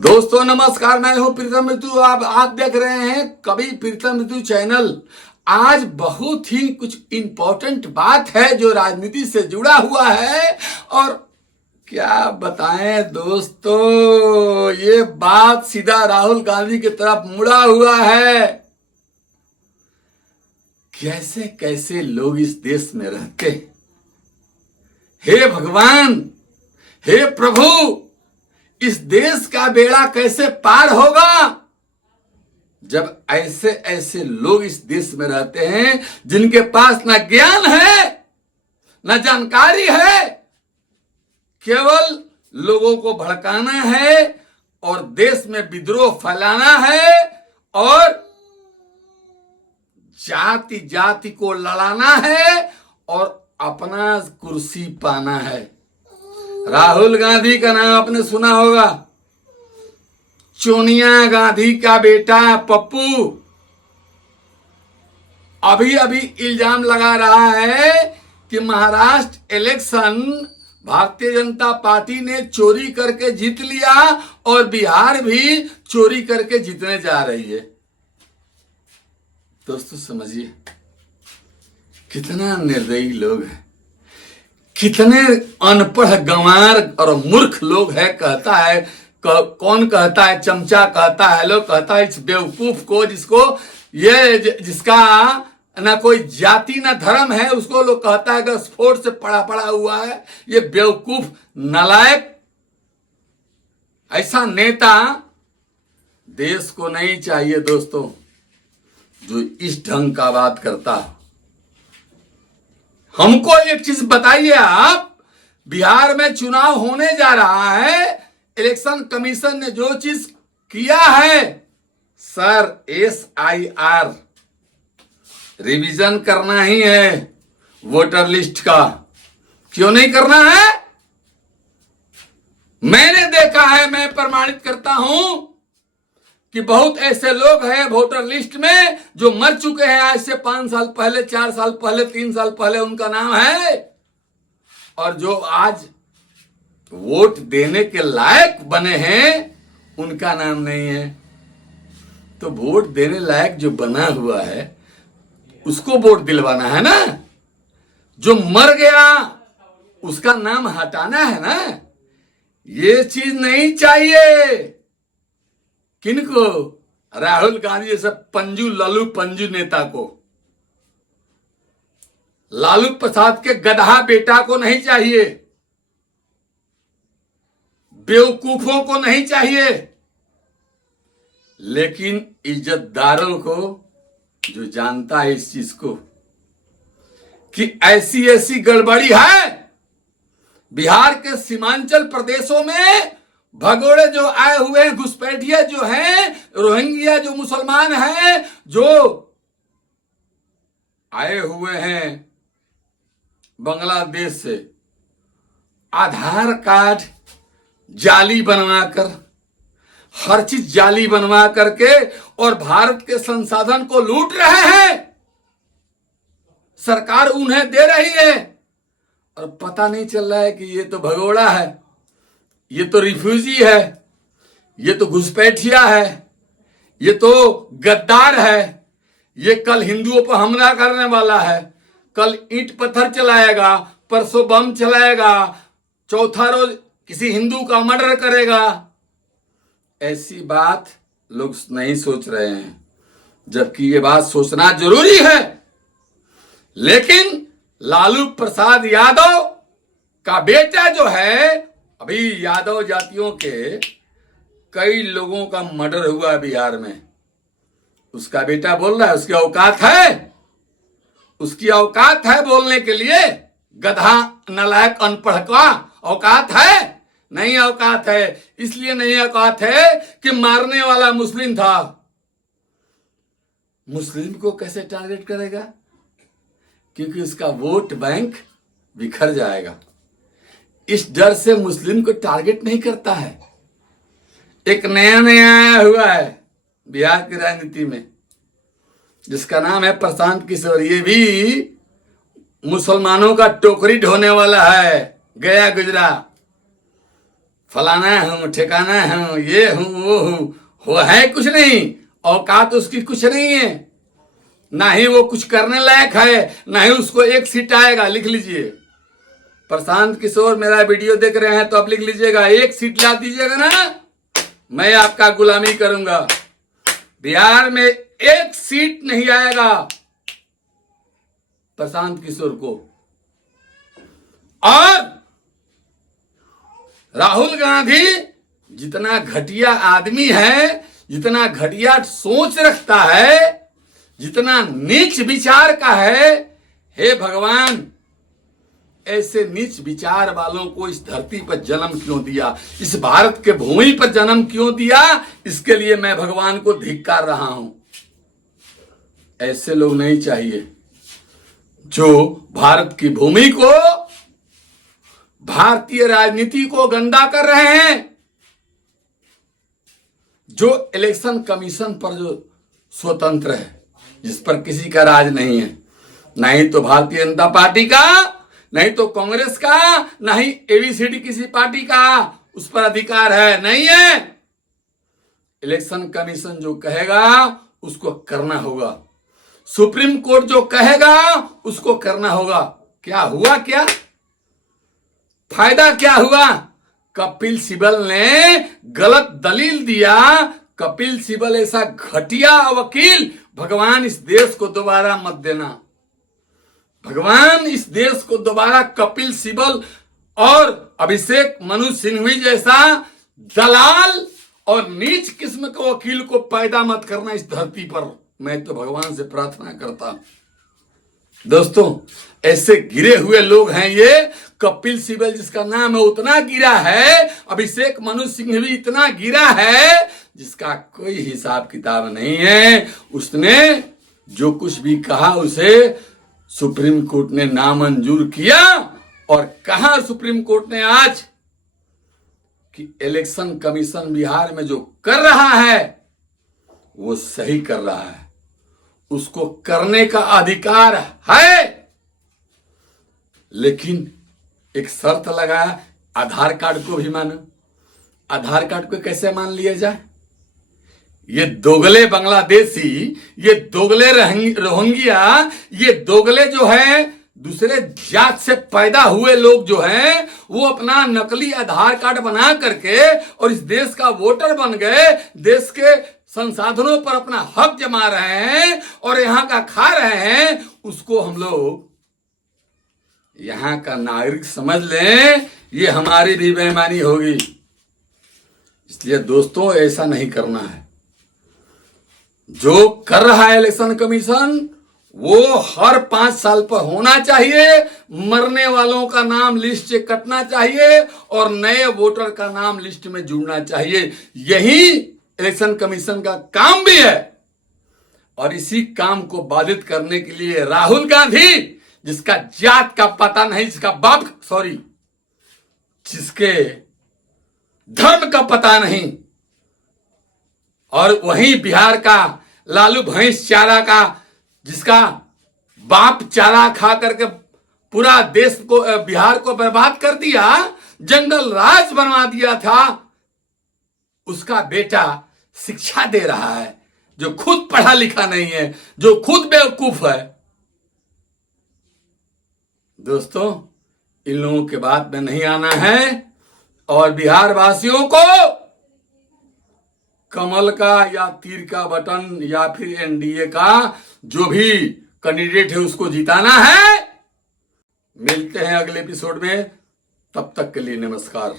दोस्तों नमस्कार, मैं हूं प्रीतम मृत्यु। आप देख रहे हैं कवि प्रीतम मृत्यु चैनल। आज बहुत ही कुछ इंपॉर्टेंट बात है जो राजनीति से जुड़ा हुआ है। और क्या बताएं दोस्तों, ये बात सीधा राहुल गांधी की तरफ मुड़ा हुआ है। कैसे कैसे लोग इस देश में रहते हैं। हे भगवान, हे प्रभु, इस देश का बेड़ा कैसे पार होगा जब ऐसे ऐसे लोग इस देश में रहते हैं जिनके पास ना ज्ञान है ना जानकारी है, केवल लोगों को भड़काना है और देश में विद्रोह फैलाना है और जाति जाति को लड़ाना है और अपना कुर्सी पाना है। राहुल गांधी का नाम आपने सुना होगा। सोनिया गांधी का बेटा पप्पू अभी अभी इल्जाम लगा रहा है कि महाराष्ट्र इलेक्शन भारतीय जनता पार्टी ने चोरी करके जीत लिया और बिहार भी चोरी करके जीतने जा रही है। दोस्तों समझिए, कितना निर्दयी लोग हैं, कितने अनपढ़ गंवार और मूर्ख लोग है। कहता है कौन कहता है, चमचा कहता है, लोग कहता है इस बेवकूफ को, जिसका ना कोई जाति ना धर्म है, उसको लोग कहता है कि स्पोर्ट से पढ़ा हुआ है। ये बेवकूफ नालायक ऐसा नेता देश को नहीं चाहिए दोस्तों, जो इस ढंग का बात करता है। हमको एक चीज बताइए, आप बिहार में चुनाव होने जा रहा है, इलेक्शन कमीशन ने जो चीज किया है, सर SIR रिवीजन करना ही है वोटर लिस्ट का। क्यों नहीं करना है? मैंने देखा है, मैं प्रमाणित करता हूं कि बहुत ऐसे लोग हैं वोटर लिस्ट में जो मर चुके हैं आज से 5 साल पहले, 4 साल पहले, 3 साल पहले उनका नाम है, और जो आज वोट देने के लायक बने हैं उनका नाम नहीं है। तो वोट देने लायक जो बना हुआ है उसको वोट दिलवाना है ना। जो मर गया उसका नाम हटाना है ना। ये चीज नहीं चाहिए। किनको? राहुल गांधी जैसे पंजू लालू पंजू नेता को, लालू प्रसाद के गधा बेटा को नहीं चाहिए, बेवकूफों को नहीं चाहिए, लेकिन इज्जतदारों को, जो जानता है इस चीज को कि ऐसी ऐसी गड़बड़ी है। बिहार के सीमांचल प्रदेशों में भगोड़े जो आए हुए हैं, घुसपैठिया जो हैं, रोहिंग्या जो मुसलमान हैं, जो आए हुए हैं बांग्लादेश से, आधार कार्ड जाली बनवाकर, हर चीज जाली बनवा करके और भारत के संसाधन को लूट रहे हैं। सरकार उन्हें दे रही है और पता नहीं चल रहा है कि ये तो भगोड़ा है, ये तो रिफ्यूजी है, ये तो घुसपैठिया है, ये तो गद्दार है, ये कल हिंदुओं पर हमला करने वाला है, कल ईंट पत्थर चलाएगा, परसों बम चलाएगा, चौथा रोज किसी हिंदू का मर्डर करेगा। ऐसी बात लोग नहीं सोच रहे हैं, जबकि ये बात सोचना जरूरी है। लेकिन लालू प्रसाद यादव का बेटा जो है, अभी यादव जातियों के कई लोगों का मर्डर हुआ बिहार में, उसका बेटा बोल रहा है उसकी औकात है, उसकी औकात है बोलने के लिए। गधा नालायक अनपढ़ का औकात है? नहीं औकात है। इसलिए नहीं औकात है कि मारने वाला मुस्लिम था। मुस्लिम को कैसे टारगेट करेगा? क्योंकि उसका वोट बैंक बिखर जाएगा। इस डर से मुस्लिम को टारगेट नहीं करता है। एक नया आया हुआ है बिहार की राजनीति में, जिसका नाम है प्रशांत किशोर। ये भी मुसलमानों का टोकरी ढोने वाला है, गया गुजरा। फलाना हूं, ठिकाना हूं, ये हूं, वो हूं, वो है कुछ नहीं। औकात उसकी कुछ नहीं है, ना ही वो कुछ करने लायक है, ना ही उसको एक सीट आएगा। लिख लीजिए, प्रशांत किशोर मेरा वीडियो देख रहे हैं तो आप लिख लीजिएगा, एक सीट ला दीजिएगा ना, मैं आपका गुलामी करूंगा। बिहार में एक सीट नहीं आएगा प्रशांत किशोर को। और राहुल गांधी जितना घटिया आदमी है, जितना घटिया सोच रखता है, जितना नीच विचार का है, हे भगवान, ऐसे नीच विचार वालों को इस धरती पर जन्म क्यों दिया, इस भारत के भूमि पर जन्म क्यों दिया, इसके लिए मैं भगवान को धिक्कार रहा हूं। ऐसे लोग नहीं चाहिए जो भारत की भूमि को, भारतीय राजनीति को गंदा कर रहे हैं, जो इलेक्शन कमीशन पर जो स्वतंत्र है, जिस पर किसी का राज नहीं है, नहीं तो भारतीय जनता पार्टी का, नहीं तो कांग्रेस का, नहीं एबीसीडी किसी पार्टी का उस पर अधिकार है, नहीं है। इलेक्शन कमीशन जो कहेगा उसको करना होगा, सुप्रीम कोर्ट जो कहेगा उसको करना होगा। क्या हुआ, क्या फायदा क्या हुआ? कपिल सिब्बल ने गलत दलील दिया। कपिल सिब्बल ऐसा घटिया वकील, भगवान इस देश को दोबारा मत देना, भगवान इस देश को दोबारा कपिल सिब्बल और अभिषेक मनु सिंघवी जैसा दलाल और नीच किस्म के वकील को पैदा मत करना इस धरती पर। मैं तो भगवान से प्रार्थना करता। दोस्तों, ऐसे गिरे हुए लोग हैं ये। कपिल सिब्बल जिसका नाम है उतना गिरा है, अभिषेक मनु सिंघवी इतना गिरा है जिसका कोई हिसाब किताब नहीं है। उसने जो कुछ भी कहा उसे सुप्रीम कोर्ट ने नामंजूर किया। और कहा सुप्रीम कोर्ट ने आज कि इलेक्शन कमीशन बिहार में जो कर रहा है वो सही कर रहा है, उसको करने का अधिकार है, लेकिन एक शर्त लगाया, आधार कार्ड को भी मानो। आधार कार्ड को कैसे मान लिया जाए? ये दोगले बांग्लादेशी, ये दोगले रोहिंग्या, ये दोगले जो है दूसरे जात से पैदा हुए लोग जो हैं, वो अपना नकली आधार कार्ड बना करके और इस देश का वोटर बन गए, देश के संसाधनों पर अपना हक जमा रहे हैं और यहां का खा रहे हैं। उसको हम लोग यहां का नागरिक समझ लें, ये हमारी भी बेईमानी होगी। इसलिए दोस्तों, ऐसा नहीं करना है। जो कर रहा है इलेक्शन कमीशन वो हर 5 साल पर होना चाहिए, मरने वालों का नाम लिस्ट से कटना चाहिए और नए वोटर का नाम लिस्ट में जुड़ना चाहिए। यही इलेक्शन कमीशन का काम भी है। और इसी काम को बाधित करने के लिए राहुल गांधी, जिसका जात का पता नहीं, जिसके धर्म का पता नहीं, और वहीं बिहार का लालू भैंस चारा का, जिसका बाप चारा खा करके पूरा देश को, बिहार को बर्बाद कर दिया, जंगल राज बनवा दिया था, उसका बेटा शिक्षा दे रहा है, जो खुद पढ़ा लिखा नहीं है, जो खुद बेवकूफ है। दोस्तों, इन लोगों के बात में नहीं आना है। और बिहार वासियों को कमल का या तीर का बटन या फिर एनडीए का जो भी कैंडिडेट है उसको जिताना है। मिलते हैं अगले एपिसोड में, तब तक के लिए नमस्कार।